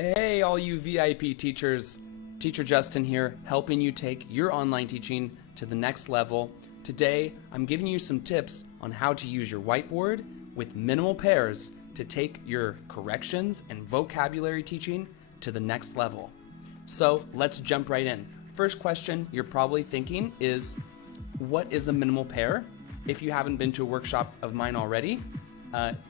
Hey, all you VIP teachers. Teacher Justin here, helping you take your online teaching to the next level. Today, I'm giving you some tips on how to use your whiteboard with minimal pairs to take your corrections and vocabulary teaching to the next level. So let's jump right in. First question you're probably thinking is, what is a minimal pair? If you haven't been to a workshop of mine already,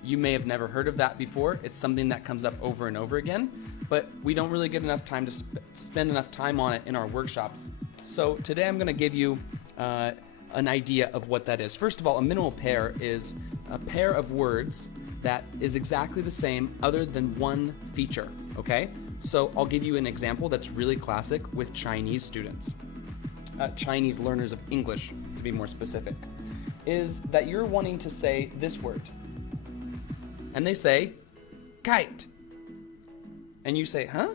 you may have never heard of that before. It's something that comes up over and over again, but we don't really get enough time to spend enough time on it in our workshops. So today I'm going to give you an idea of what that is. First of all, a minimal pair is a pair of words that is exactly the same other than one feature, okay? So I'll give you an example that's really classic with Chinese students, Chinese learners of English, to be more specific, is that you're wanting to say this word. And they say, kite. And you say, huh?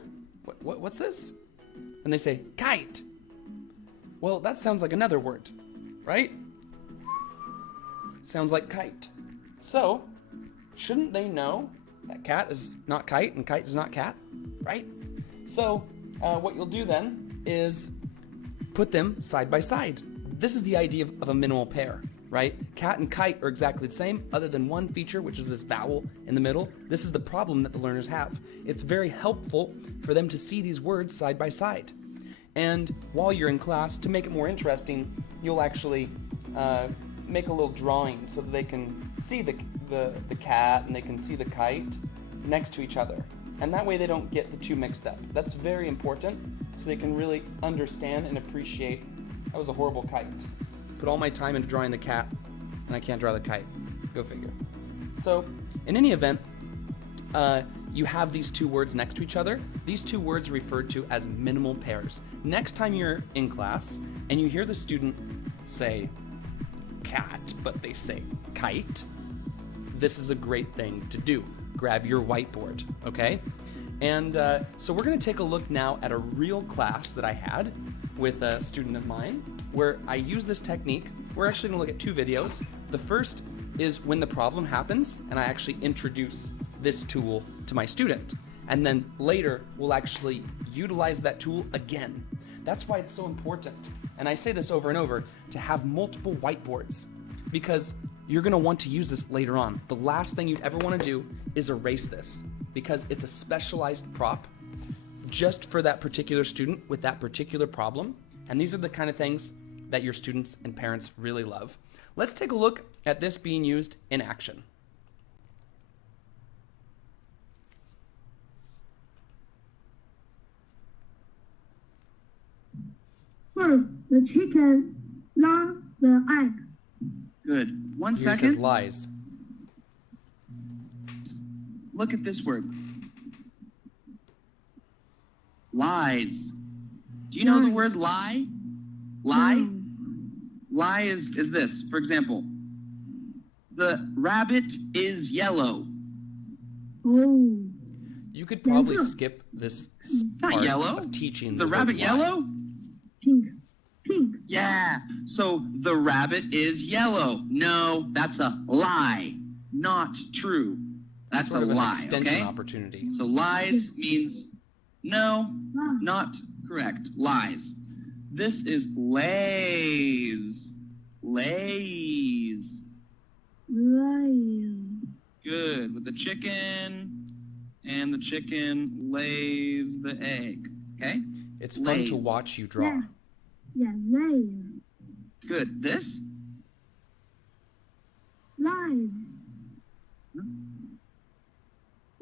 What's this? And they say, kite. Well, that sounds like another word, right? Sounds like kite. So, shouldn't they know that cat is not kite and kite is not cat, right? So, what you'll do then is put them side by side. This is the idea of a minimal pair, right? Cat and kite are exactly the same, other than one feature, which is this vowel in the middle. This is the problem that the learners have. It's very helpful for them to see these words side by side. And while you're in class, to make it more interesting, you'll actually make a little drawing so that they can see the cat and they can see the kite next to each other. And that way they don't get the two mixed up. That's very important, so they can really understand and appreciate. That was a horrible kite. Put all my time into drawing the cat, and I can't draw the kite. Go figure. So, in any event, you have these two words next to each other. These two words are referred to as minimal pairs. Next time you're in class, and you hear the student say cat, but they say kite, this is a great thing to do. Grab your whiteboard, okay? And so we're gonna take a look now at a real class that I had with a student of mine, where I use this technique. We're actually gonna look at two videos. The first is when the problem happens, and I actually introduce this tool to my student. And then later, we'll actually utilize that tool again. That's why it's so important, and I say this over and over, to have multiple whiteboards, because you're gonna want to use this later on. The last thing you'd ever wanna do is erase this, because it's a specialized prop just for that particular student with that particular problem. And these are the kind of things that your students and parents really love. Let's take a look at this being used in action. First, the chicken laid the egg. Good. One Yours says second. lies. Look at this word. Lies. Do you know the word lie? Lie? Lie is this. For example, the rabbit is yellow. Oh, You could probably skip this not part yellow. of teaching. Is the word rabbit lie. yellow? pink, pink. Yeah. So the rabbit is yellow. No, that's a lie. Not true. That's Sort a of an lie. extension Okay. opportunity. So lies means no, not correct. Lies. This is lays. Lays. Lion. Good. With the chicken, and the chicken lays the egg. Okay? It's fun to Lays. watch you draw. Yeah, lion. Good. This? Lion.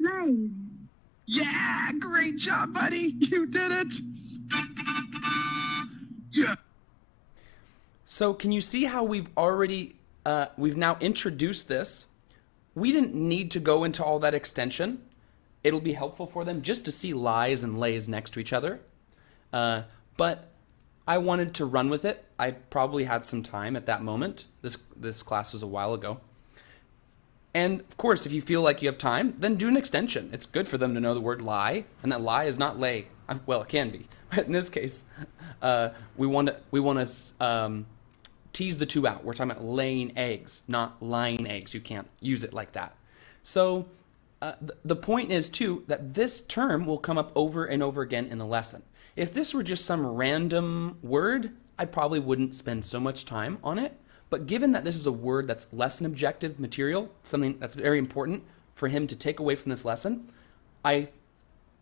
Lion. Yeah! Great job, buddy! You did it! Yeah! So can you see how we've now introduced this? We didn't need to go into all that extension. It'll be helpful for them just to see lies and lays next to each other. But I wanted to run with it. I probably had some time at that moment. This class was a while ago. And of course, if you feel like you have time, then do an extension. It's good for them to know the word lie, and that lie is not lay. Well, it can be, but in this case, we want to tease the two out. We're talking about laying eggs, not lying eggs. You can't use it like that. So the point is, too, that this term will come up over and over again in the lesson. If this were just some random word, I probably wouldn't spend so much time on it. But given that this is a word that's lesson objective material, something that's very important for him to take away from this lesson, I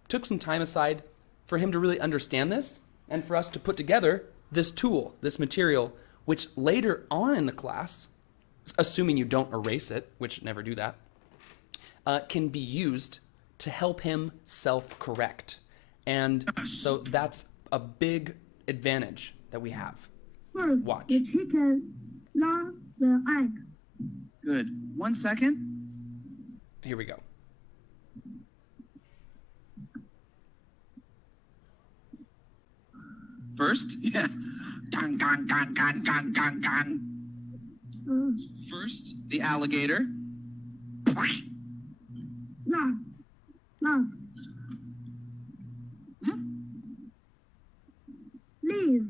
took some time aside for him to really understand this and for us to put together this tool, this material, which later on in the class, assuming you don't erase it, which never do that, can be used to help him self-correct. And so that's a big advantage that we have. First, Watch. the chicken lays the egg. Good. 1 second. Here we go. First, yeah. Gun, gun, gun, gun, gun, gun, gun. First, the alligator. Last. Leave.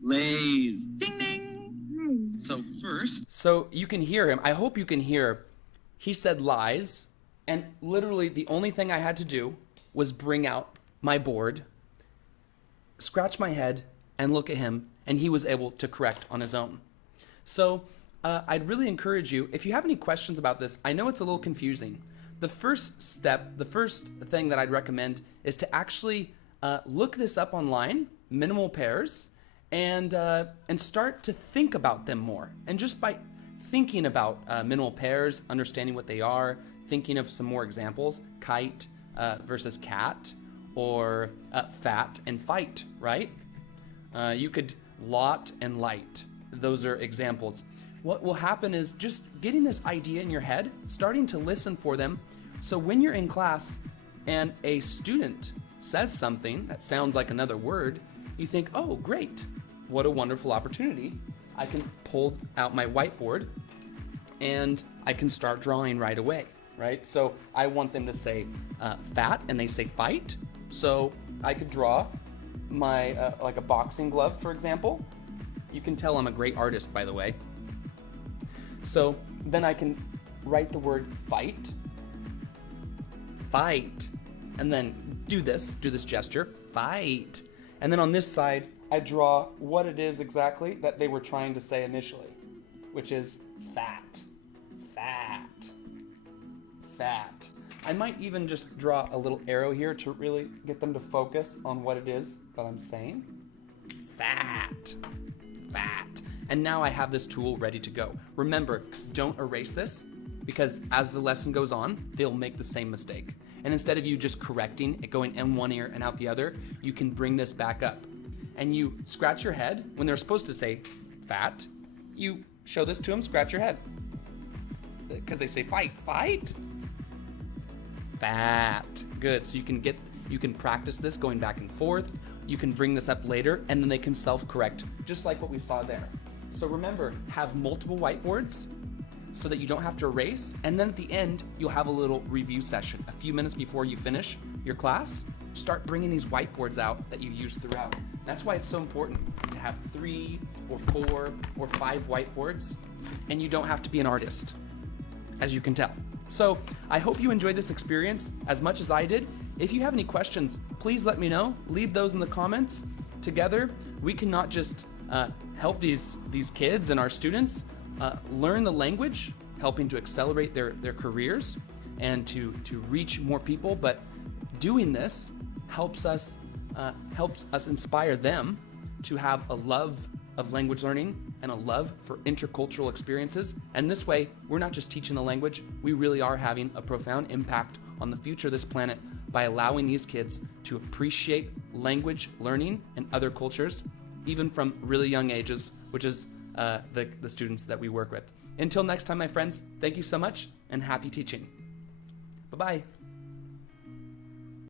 Lays. Ding, ding. Leave. So first, So you can hear him. I hope you can hear. He said lies, and literally the only thing I had to do was bring out my board, scratch my head, and look at him, and he was able to correct on his own. So I'd really encourage you, if you have any questions about this, I know it's a little confusing. The first step, the first thing that I'd recommend is to actually look this up online, minimal pairs, and start to think about them more. And just by thinking about minimal pairs, understanding what they are, thinking of some more examples, kite versus cat, or fat and fight, right? You could lot and light. Those are examples. What will happen is just getting this idea in your head, starting to listen for them. So when you're in class and a student says something that sounds like another word, you think, oh, great. What a wonderful opportunity. I can pull out my whiteboard and I can start drawing right away, right? So I want them to say fat and they say fight. So I could draw my, like a boxing glove, for example. You can tell I'm a great artist, by the way. So then I can write the word fight, and then do this gesture, fight. And then on this side, I draw what it is exactly that they were trying to say initially, which is fat. I might even just draw a little arrow here to really get them to focus on what it is that I'm saying. Fat. And now I have this tool ready to go. Remember, don't erase this, because as the lesson goes on, they'll make the same mistake. And instead of you just correcting it going in one ear and out the other, you can bring this back up. And you scratch your head when they're supposed to say fat. You show this to them, scratch your head. Because they say fight. Fat. Good. So you can practice this going back and forth. You can bring this up later, and then they can self-correct, just like what we saw there. So remember, have multiple whiteboards so that you don't have to erase. And then at the end, you'll have a little review session. A few minutes before you finish your class, start bringing these whiteboards out that you use throughout. That's why it's so important to have 3 or 4 or 5 whiteboards, and you don't have to be an artist, as you can tell. So I hope you enjoyed this experience as much as I did. If you have any questions, please let me know. Leave those in the comments. Together, we can not just help these kids and our students learn the language, helping to accelerate their careers and to reach more people, but doing this helps us inspire them to have a love of language learning and a love for intercultural experiences. And this way, we're not just teaching the language, we really are having a profound impact on the future of this planet by allowing these kids to appreciate language learning and other cultures, even from really young ages, which is the students that we work with. Until next time, my friends, thank you so much and happy teaching. Bye-bye.